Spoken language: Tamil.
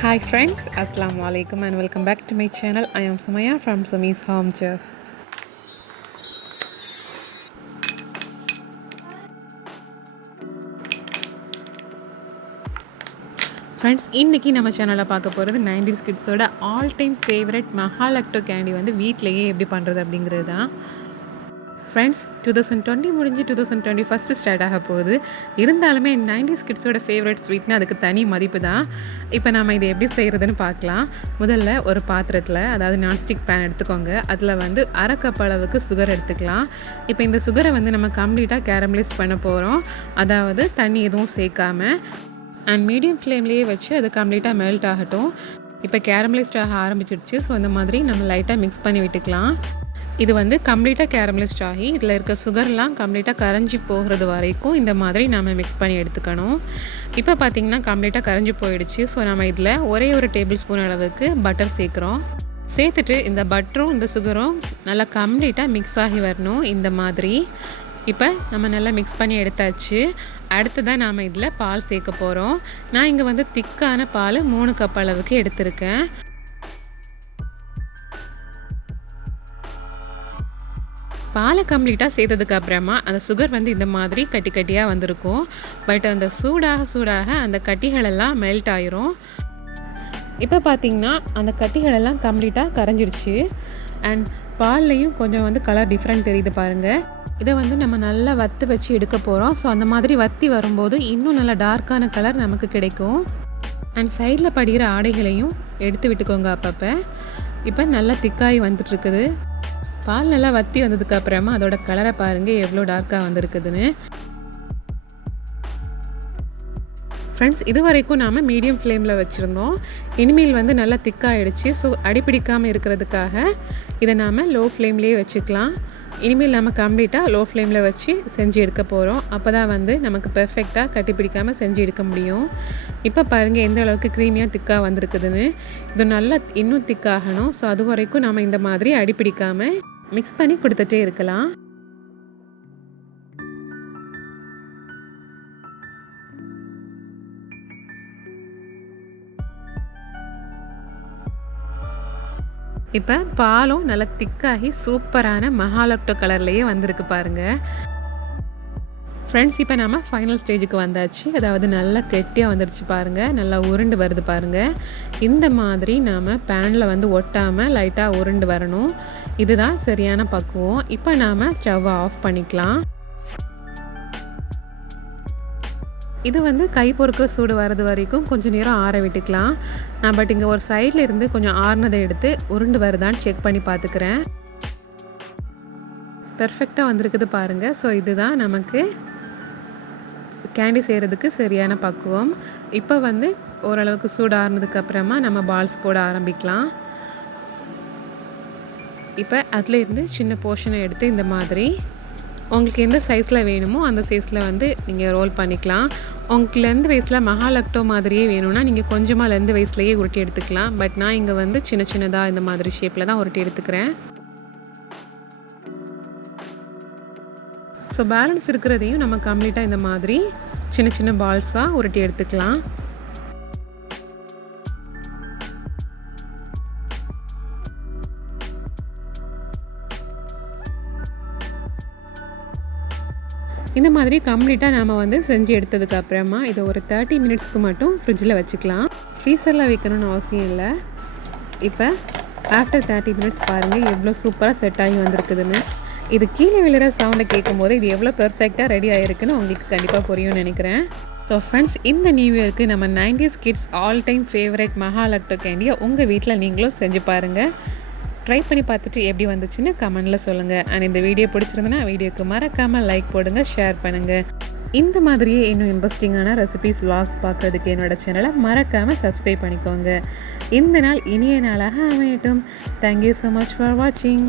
Hi friends, Assalamu alaikum and welcome back to my channel. I am Sumaya from Sumi's Home Chef. Friends, இன்றைக்கி நம்ம சேனலில் பார்க்க போகிறது 90s கிட்ஸோட all time favourite Maha லக்டோ candy வந்து வீட்டிலையே எப்படி பண்ணுறது அப்படிங்கிறது தான். ஃப்ரெண்ட்ஸ், 2020 முடிஞ்சு 2021 ஸ்டார்ட் ஆக போகுது. இருந்தாலுமே 90s கிட்ஸோட ஃபேவரட் ஸ்வீட்னு அதுக்கு தனி மதிப்பு தான். இப்போ நம்ம இதை எப்படி செய்கிறதுன்னு பார்க்கலாம். முதல்ல ஒரு பாத்திரத்தில், அதாவது நான்ஸ்டிக் பேன் எடுத்துக்கோங்க. அதில் வந்து அரை கப் அளவுக்கு சுகர் எடுத்துக்கலாம். இப்போ இந்த சுகரை வந்து நம்ம கம்ப்ளீட்டாக கேரமலைஸ் பண்ண போகிறோம். அதாவது தண்ணி எதுவும் சேர்க்காமல் அண்ட் மீடியம் ஃப்ளேம்லேயே வச்சு அது கம்ப்ளீட்டாக மெல்ட் ஆகட்டும். இப்போ கேரமலைஸ்ட் ஆக ஆரம்பிச்சிடுச்சு. ஸோ இந்த மாதிரி நம்ம லைட்டாக மிக்ஸ் பண்ணி விட்டுக்கலாம். இது வந்து கம்ப்ளீட்டாக கேரமலைஸ்ட் ஆகி இதில் இருக்க சுகர்லாம் கம்ப்ளீட்டாக கரைஞ்சி போகிறது வரைக்கும் இந்த மாதிரி நம்ம மிக்ஸ் பண்ணி எடுத்துக்கணும். இப்போ பார்த்திங்கன்னா கம்ப்ளீட்டாக கரைஞ்சி போயிடுச்சு. ஸோ நம்ம இதில் ஒரே ஒரு டேபிள் ஸ்பூன் அளவுக்கு பட்டர் சேர்க்குறோம். சேர்த்துட்டு இந்த பட்டரும் இந்த சுகரும் நல்லா கம்ப்ளீட்டாக மிக்ஸ் ஆகி வரணும். இந்த மாதிரி இப்போ நம்ம நல்லா மிக்ஸ் பண்ணி எடுத்தாச்சு. அடுத்ததான் நாம் இதில் பால் சேர்க்க போகிறோம். நான் இங்கே வந்து திக்கான பால் 3 கப் அளவுக்கு எடுத்திருக்கேன். பாலை கம்ப்ளீட்டாக சேர்த்ததுக்கு அப்புறமா அந்த சுகர் வந்து இந்த மாதிரி கட்டி கட்டியாக வந்திருக்கும். பட் அந்த சூடாக அந்த கட்டிகளெல்லாம் மெல்ட் ஆயிரும். இப்போ பார்த்திங்கன்னா அந்த கட்டிகளெல்லாம் கம்ப்ளீட்டாக கரைஞ்சிடுச்சு. அண்ட் பால்லையும் கொஞ்சம் வந்து கலர் டிஃப்ரெண்ட் தெரியுது பாருங்கள். இதை வந்து நம்ம நல்லா வற்றி வச்சு எடுக்க போகிறோம். ஸோ அந்த மாதிரி வற்றி வரும்போது இன்னும் நல்லா டார்க்கான கலர் நமக்கு கிடைக்கும். அண்ட் சைடில் படிக்கிற ஆடைகளையும் எடுத்து விட்டுக்கோங்க அப்பப்போ. இப்போ நல்லா திக்காகி வந்துட்டுருக்குது. பால் நல்லா வற்றி வந்ததுக்கப்புறமா அதோட கலரை பாருங்கள் எவ்வளோ டார்க்காக வந்திருக்குதுன்னு. ஃப்ரெண்ட்ஸ், இது வரைக்கும் நாம் மீடியம் ஃப்ளேமில் வச்சுருந்தோம். இனிமேல் வந்து நல்லா திக்காகிடுச்சு. ஸோ அடிப்பிடிக்காமல் இருக்கிறதுக்காக இதை நாம் லோ ஃப்ளேம்லேயே வச்சுக்கலாம். இனிமேல் நம்ம கம்ப்ளீட்டாக லோ ஃப்ளேமில் வச்சு செஞ்சு எடுக்க போகிறோம். அப்போ தான் வந்து நமக்கு பெர்ஃபெக்டாக கட்டி பிடிக்காமல் செஞ்சு எடுக்க முடியும். இப்போ பாருங்கள் எந்த அளவுக்கு க்ரீமியாக திக்காக வந்திருக்குதுன்னு. இது நல்லா இன்னும் திக்காகணும். ஸோ அது வரைக்கும் நம்ம இந்த மாதிரி அடிப்பிடிக்காமல் மிக்ஸ் பண்ணி கொடுத்துட்டே இருக்கலாம். இப்போ பாலும் நல்லா திக்காகி சூப்பரான மஹா லக்டோ கலர்லேயே வந்திருக்கு பாருங்கள். ஃப்ரெண்ட்ஸ், இப்போ நம்ம ஃபைனல் ஸ்டேஜுக்கு வந்தாச்சு. அதாவது நல்லா கெட்டியாக வந்துடுச்சு பாருங்கள். நல்லா உருண்டு வருது பாருங்கள். இந்த மாதிரி நாம் பேனில் வந்து ஒட்டாமல் லைட்டாக உருண்டு வரணும். இதுதான் சரியான பக்குவம். இப்போ நாம் ஸ்டவ்வை ஆஃப் பண்ணிக்கலாம். இது வந்து கை பொறுக்கிற சூடு வர்றது வரைக்கும் கொஞ்சம் நேரம் ஆற விட்டுக்கலாம். நான் பட் இங்கே ஒரு சைடில் இருந்து கொஞ்சம் ஆறுனதை எடுத்து உருண்டு வருதான்னு செக் பண்ணி பார்த்துக்கிறேன். பெர்ஃபெக்டாக வந்திருக்குது பாருங்கள். ஸோ இதுதான் நமக்கு கேண்டி செய்கிறதுக்கு சரியான பக்குவம். இப்போ வந்து ஓரளவுக்கு சூடு ஆறுனதுக்கப்புறமா நம்ம பால்ஸ் போட ஆரம்பிக்கலாம். இப்போ அதுலேருந்து சின்ன போர்ஷனை எடுத்து இந்த மாதிரி உங்களுக்கு எந்த சைஸில் வேணுமோ அந்த சைஸில் வந்து நீங்கள் ரோல் பண்ணிக்கலாம். உங்களுக்கு லென்த் வயசில் மஹா லக்டோ மாதிரியே வேணும்னா நீங்கள் கொஞ்சமாக லென்த் வயசுலேயே உருட்டி எடுத்துக்கலாம். பட் நான் இங்கே வந்து சின்ன சின்னதாக இந்த மாதிரி ஷேப்பில் தான் உருட்டி எடுத்துக்கிறேன். ஸோ பேலன்ஸ் இருக்கிறதையும் நம்ம கம்ப்ளீட்டாக இந்த மாதிரி சின்ன சின்ன பால்ஸாக உருட்டி எடுத்துக்கலாம். இந்த மாதிரி கம்ப்ளீட்டாக நாம் வந்து செஞ்சு எடுத்ததுக்கு அப்புறமா இதை ஒரு 30 மினிட்ஸ்க்கு மட்டும் ஃப்ரிட்ஜில் வச்சுக்கலாம். ஃப்ரீசரில் வைக்கணும்னு அவசியம் இல்லை. இப்போ ஆஃப்டர் 30 மினிட்ஸ் பாருங்கள் எவ்வளோ சூப்பராக செட் ஆகி வந்திருக்குதுன்னு. இது கீழே விழுற சவுண்டை கேட்கும்போது இது எவ்வளோ பெர்ஃபெக்டாக ரெடி ஆகிருக்குன்னு உங்களுக்கு கண்டிப்பாக புரியும்னு நினைக்கிறேன். ஸோ ஃப்ரெண்ட்ஸ், இந்த நியூ இயருக்கு நம்ம 90s kids all time favourite Maha Lacto கேண்டியை உங்கள் வீட்டில் நீங்களும் செஞ்சு பாருங்கள். ட்ரை பண்ணி பார்த்துட்டு எப்படி வந்துச்சுன்னு கமெண்டில் சொல்லுங்கள். அண்ட் இந்த வீடியோ பிடிச்சிருந்தனா வீடியோக்கு மறக்காமல் லைக் போடுங்க, ஷேர் பண்ணுங்கள். இந்த மாதிரியே இன்னும் இன்ட்ரெஸ்டிங்கான ரெசிபீஸ் விலாக்ஸ் பார்க்குறதுக்கு என்னோடய சேனலை மறக்காமல் சப்ஸ்கிரைப் பண்ணிக்கோங்க. இந்த நாள் இனிய நாளாக அமையட்டும். தேங்க்யூ ஸோ மச் ஃபார் வாட்சிங்.